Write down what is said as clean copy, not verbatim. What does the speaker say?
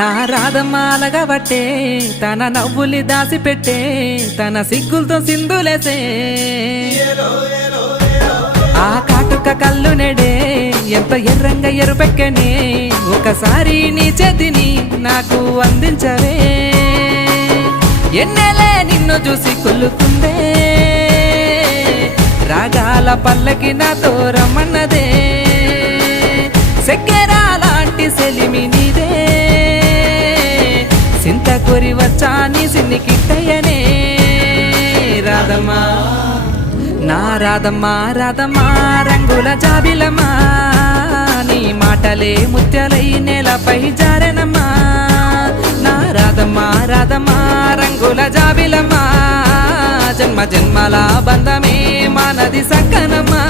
నా రాధమాలగబట్టే తన నవ్వుల్ని దాసిపెట్టే తన సిగ్గులతో సింధులేసే ఆ కాటుక కళ్ళు నెడే ఎంత ఎర్రంగా ఎరుపెక్కనే ఒకసారి నీ చేతిని నాకు అందించవే ఎన్నెలే నిన్ను చూసి కుళ్ళుకుందే రాగాల పల్లకి నాతో రమ్మన్నదే సెక్కెరా లాంటి సెలిమి నీదే సింత కొరి వచ్చా నీ సిన్ని కిట్టయ్యనే రాధమ్మా నా రాధమ్మా రాధమ్మా రంగుల జాబిలమ్మా నీ మాటలే ముత్యాలై నేలపై జారెనమ్మా నా రాధమ్మా రాధమ్మా రంగుల జాబిలమ్మా జన్మ జన్మల బంధమే మానది సక్కనమ్మా